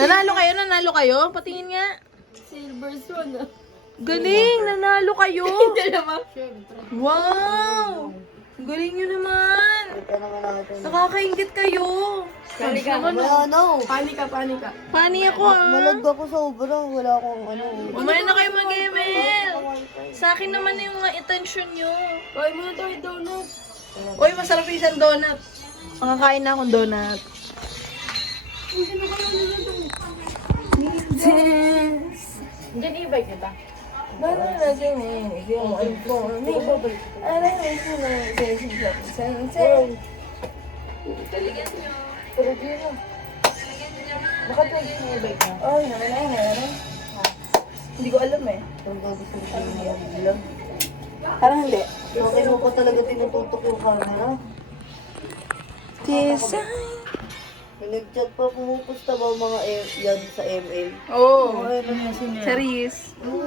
Nanalo kayo? Patingin nga. Silver swan ah. Galing, nanalo kayo. Dalawa. Wow! Galing nyo naman. Ito naman natin. Nakakaingit kayo. Panika. Wala ano. Panika. Pani ako Malag ako sobra. Wala akong ano. Mamaya na kayo mag-ML. Sa akin naman yung mga attention nyo. Kain muna tayo donut. Uy, masarap yung isang donut. Makakain na akong donut. Diyan e-bike diba? Hindi ko alam eh. Parang hindi. Okay mo pa talaga tinututok yung camera. Design. Nag-chat pa, pumupusta ba mga yan sa ML? Oo. Okay, ano yan, Charis. Oo,